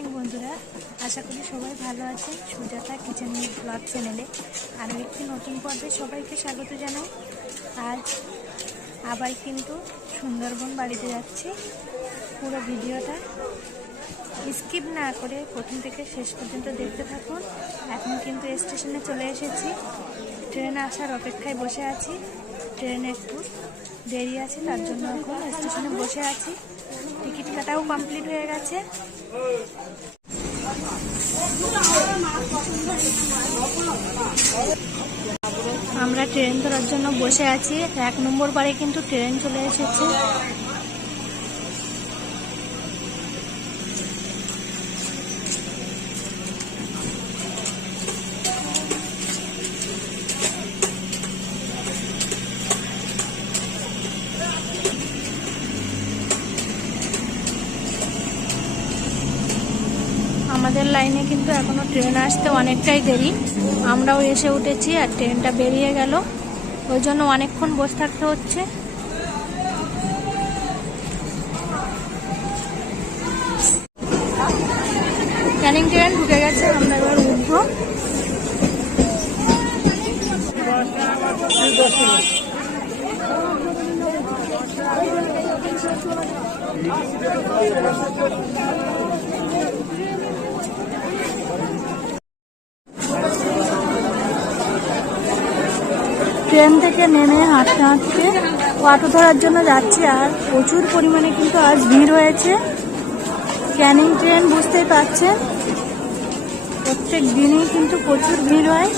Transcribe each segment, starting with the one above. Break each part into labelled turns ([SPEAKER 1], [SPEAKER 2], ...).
[SPEAKER 1] Morning বন্ধুরা। আশা করি সবাই ভালো আছেন। সুজাতা কিচেন ব্লগ চ্যানেলে আরও একটি নতুন পর্বে সবাইকে স্বাগত জানাই। আজ আবার কিন্তু সুন্দরবন বাড়িতে যাচ্ছি। পুরো ভিডিওটা স্কিপ না করে প্রথম থেকে শেষ পর্যন্ত দেখতে থাকুন। এখন কিন্তু স্টেশনে চলে এসেছি। ট্রেন আসার অপেক্ষায় বসে আছি। ট্রেনে একটু দেরি আছে, তার জন্য এখন স্টেশনে বসে আছি। টিকিট কাটাও কমপ্লিট হয়ে গেছে। আমরা ট্রেন ধরার জন্য বসে আছি। এক নম্বর বারে কিন্তু ট্রেন চলে এসেছে। আমাদের লাইনে কিন্তু এখনও ট্রেন আসতে অনেকটাই দেরি। আমরাও এসে উঠেছি আর ট্রেনটা বেরিয়ে গেল। ওই জন্য অনেকক্ষণ বসে থাকতে হচ্ছে। ক্যানিং ট্রেন ঢুকে গেছে, আমরা এবার উঠবো। ট্রেন থেকে নেমে হাঁটতে হাঁটতে অটো ধরার জন্য যাচ্ছি আর প্রচুর পরিমাণে কিন্তু আজ ভিড় হয়েছে। ক্যানিং ট্রেন বুঝতেই পারছেন, প্রত্যেক দিনই কিন্তু প্রচুর ভিড় হয়।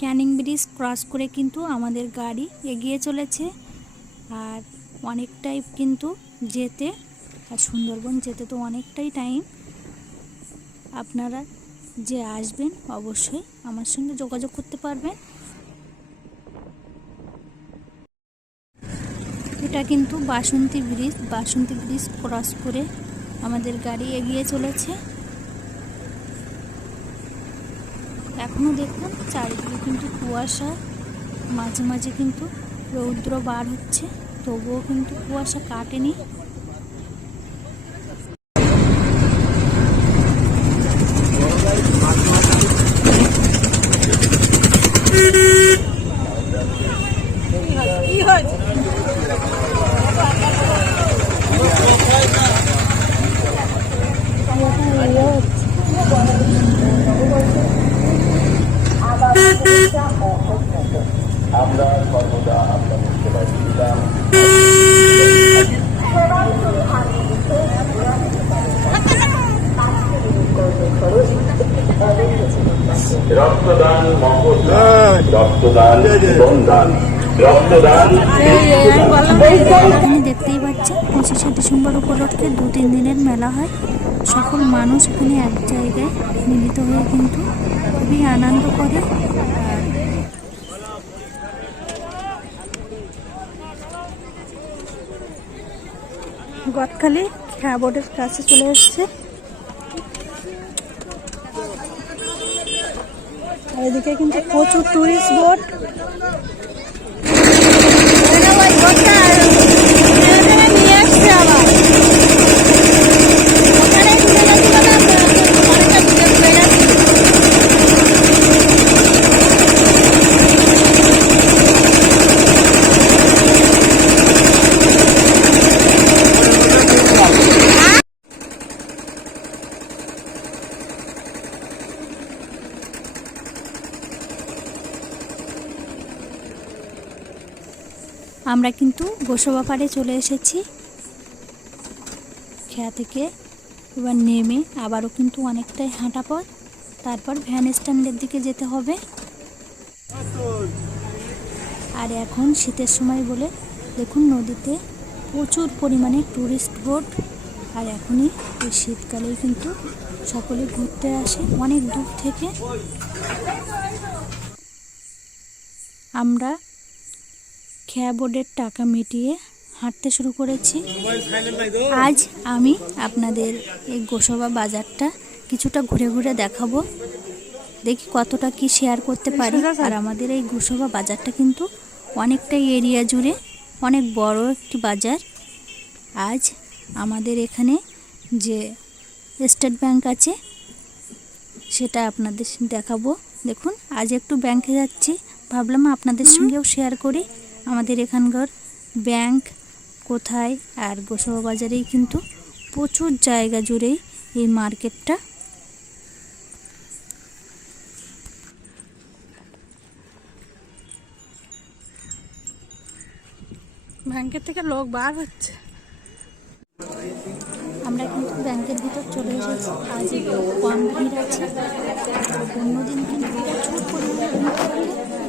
[SPEAKER 1] ক্যানিং ব্রিজ ক্রস করে কিন্তু আমাদের গাড়ি এগিয়ে চলেছে আর অনেকটাই কিন্তু যেতে, আর সুন্দরবন যেতে তো অনেকটাই টাইম আপনারা যে আসবেন, অবশ্যই আমার সঙ্গে যোগাযোগ করতে পারবেন। এটা কিন্তু Basanti bridge Basanti bridge cross করে আমাদের গাড়ি এগিয়ে চলেছে। এখনও দেখুন চারিদিকে কিন্তু কুয়াশা, মাঝে মাঝে কিন্তু রৌদ্র বার হচ্ছে, তবুও কিন্তু কুয়াশা কাটেনি।
[SPEAKER 2] রক্তদান মহোদান রক্তদান জীবনদান রক্তদান
[SPEAKER 1] আপনি দেখতেই পাচ্ছেন পঁচিশে ডিসেম্বর উপলক্ষে দু তিন দিনের মেলা হয়। সকল মানুষ এখানে এক জায়গায় মিলিত হয়ে কিন্তু খুবই আনন্দ করে। গদখালি খেয়া বোর্ডের কাছে চলে এসছে। আর এদিকে কিন্তু প্রচুর টুরিস্ট বোট নিয়ে আসছে আবার ওখানে ঘুরে গেছিল না অনেকটা ঘুরে ঘুরে গেছে আমরা কিন্তু গোসবা পাড়ে চলে এসেছি। খেয়া থেকে এবার নেমে আবারও কিন্তু অনেকটাই হাঁটা পথ। তারপর ভ্যান স্ট্যান্ডের দিকে যেতে হবে। আর এখন শীতের সময় বলে দেখুন নদীতে প্রচুর পরিমাণে টুরিস্ট বোট আর এখনই এই শীতকালেই কিন্তু সকলে ঘুরতে আসে অনেক দূর থেকে। আমরা খেয়া বোর্ডের টাকা মিটিয়ে হাঁটতে শুরু করেছি। আজ আমি আপনাদের এই গোসবা বাজারটা কিছুটা ঘুরে ঘুরে দেখাবো। দেখি কতটা কি শেয়ার করতে পারি। আর আমাদের এই গোসবা বাজারটা কিন্তু অনেকটাই এরিয়া জুড়ে অনেক বড় একটি বাজার। আজ আমাদের এখানে যে স্টেট ব্যাংক আছে সেটা আপনাদের দেখাবো। দেখুন আজ একটু ব্যাংকে যাচ্ছি। ভাবলাম আপনাদের সঙ্গেও শেয়ার করি। আমাদের এখানকার ব্যাংক কোথায় আর গোসবা বাজারেই কিন্তু প্রচুর জায়গা জুড়েই এই মার্কেটটা।
[SPEAKER 3] ব্যাংকের থেকে লোক বার হচ্ছে।
[SPEAKER 1] আমরা কিন্তু ব্যাংকের ভিতর চলে এসেছি। আজ একটু কম ভিড় আছে। অন্যদিন কিন্তু প্রচুর পরিমাণে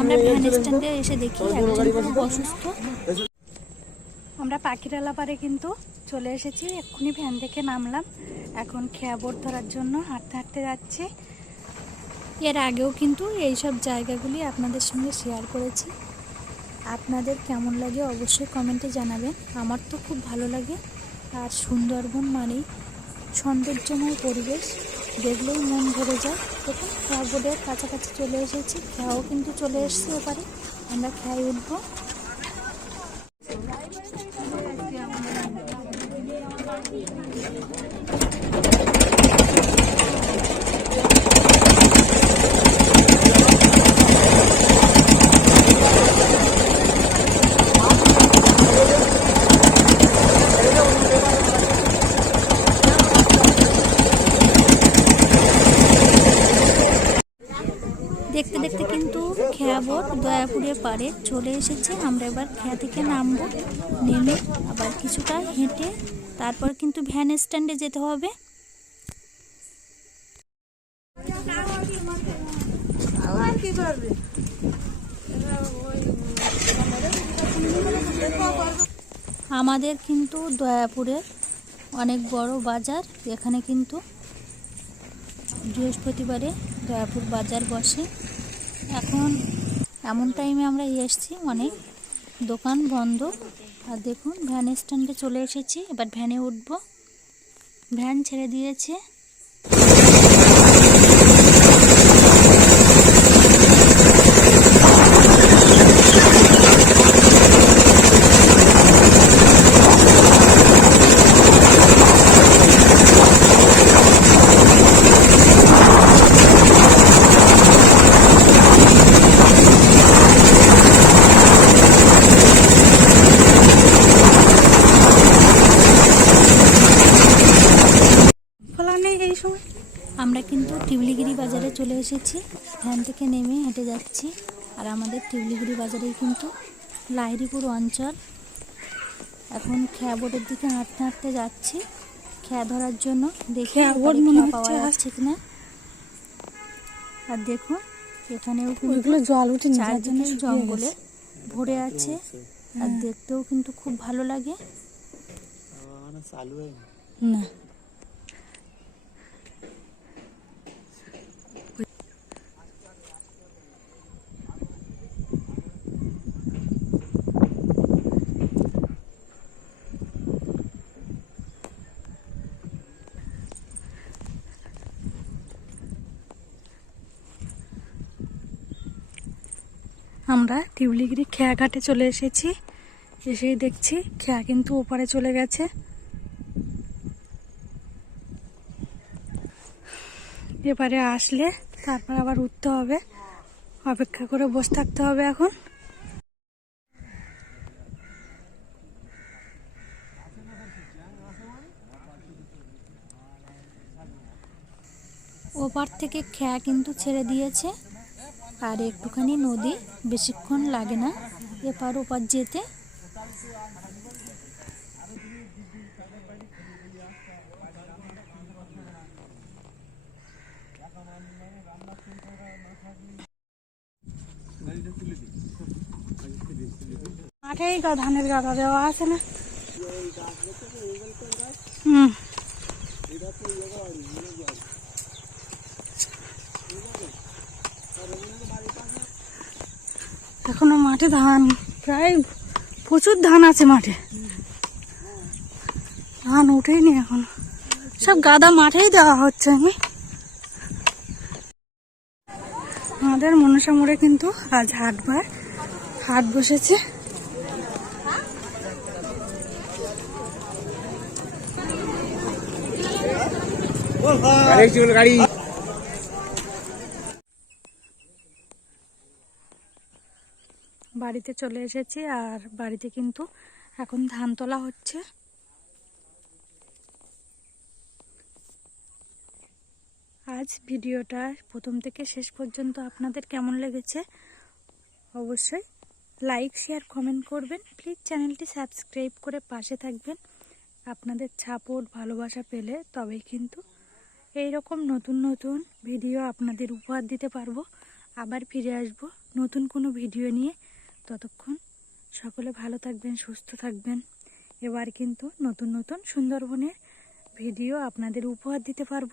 [SPEAKER 4] আমরা
[SPEAKER 3] ভ্যান স্ট্যান্ডে
[SPEAKER 1] এসে দেখি একজন খুব অসুস্থ।
[SPEAKER 3] আমরা পাখিরালা পারে কিন্তু চলে এসেছি, এক্ষুনি ভ্যান থেকে নামলাম। এখন খেয়া বোট ধরার জন্য হাঁটতে হাঁটতে যাচ্ছি।
[SPEAKER 1] এর আগেও কিন্তু এই সব জায়গাগুলি আপনাদের সঙ্গে শেয়ার করেছি। আপনাদের কেমন লাগে অবশ্যই কমেন্টে জানাবেন। আমার তো খুব ভালো লাগে। আর সুন্দরবন মানেই সৌন্দর্যময় পরিবেশ। দেখলেই মন ভরে যায়। দেখুন খেয়া বোর্ডের কাছাকাছি চলে এসেছি। খেয়াও কিন্তু চলে এসছে ওপারে আমরা খেয়ায় উঠবো। দেখতে দেখতে কিন্তু খেয়া বোট দয়াপুরের পাড়ে চলে এসেছে। আমরা এবার খেয়া থেকে নামবো, নেমে আবার কিছুটা হেঁটে তারপর কিন্তু ভ্যান স্ট্যান্ডে যেতে হবে। আমাদের কিন্তু দয়াপুরের অনেক বড় বাজার, এখানে কিন্তু বৃহস্পতিবারে দয়াপুর বাজার বসে। এখন এমন টাইমে আমরা এসেছি অনেক দোকান বন্ধ। আর দেখুন ভ্যান স্ট্যান্ডে চলে এসেছি, এবার ভ্যানে উঠব। ভ্যান ছেড়ে দিয়েছে
[SPEAKER 3] খোলা নেই এই সময়
[SPEAKER 1] আমরা কিন্তু টিবলিগিরি বাজারে চলে এসেছি। ভ্যান থেকে নেমে হেঁটে যাচ্ছি। আর আমাদের টিবলিগিরি বাজারেই কিন্তু লাহিরিপুর অঞ্চল। এখন খেয়া বোটের দিকে হাঁটতে হাঁটতে যাচ্ছি। খেয়া ধরার জন্য দেখে
[SPEAKER 3] মনে
[SPEAKER 1] পাওয়া যাচ্ছে কিনা। আর দেখুন এখানেও কিন্তু
[SPEAKER 3] জল উঠে
[SPEAKER 1] চারদিনের জঙ্গলে ভরে আছে। আর দেখতেও কিন্তু খুব ভালো লাগে।
[SPEAKER 3] না। আমরা টিউলিগিরি খেয়া ঘাটে চলে এসেছি। এসেই দেখছি খেয়া কিন্তু ওপারে চলে গেছে। এবারে আসলে তারপর আবার উঠতে হবে। অপেক্ষা করে বসে থাকতে হবে এখন।
[SPEAKER 1] ওপার থেকে খেয়া কিন্তু ছেড়ে দিয়েছে। আর একটুখানি নদী, বেশিক্ষণ লাগে না, এপার ওপার যেতে।
[SPEAKER 3] মাঠেই তো ধানের গাদা দেওয়া আছে না? হুম। এখনও মাঠে ধান, প্রায় প্রচুর ধান আছে মাঠে। ধান উঠেইনি এখন। সব গাদা মাঠেই দেওয়া হচ্ছে আমি। আমাদের মনসা মোড়ে কিন্তু আজ হাটবার। হাট বসেছে।
[SPEAKER 4] গাড়ি গাড়ি।
[SPEAKER 3] বাড়িতে চলে এসেছি আর বাড়িতে কিন্তু এখন ধান তোলা হচ্ছে। আজ ভিডিওটা প্রথম থেকে শেষ পর্যন্ত আপনাদের কেমন লেগেছে অবশ্যই লাইক, শেয়ার, কমেন্ট করবেন। প্লিজ চ্যানেলটি সাবস্ক্রাইব করে পাশে থাকবেন। আপনাদের সাপোর্ট, ভালোবাসা পেলে তবেই কিন্তু এই রকম নতুন নতুন ভিডিও আপনাদের উপহার দিতে পারব। আবার ফিরে আসব নতুন কোনো ভিডিও নিয়ে। ততক্ষণ সকলে ভালো থাকবেন, সুস্থ থাকবেন। এবার কিন্তু নতুন নতুন সুন্দরবনের ভিডিও আপনাদের উপহার দিতে পারব।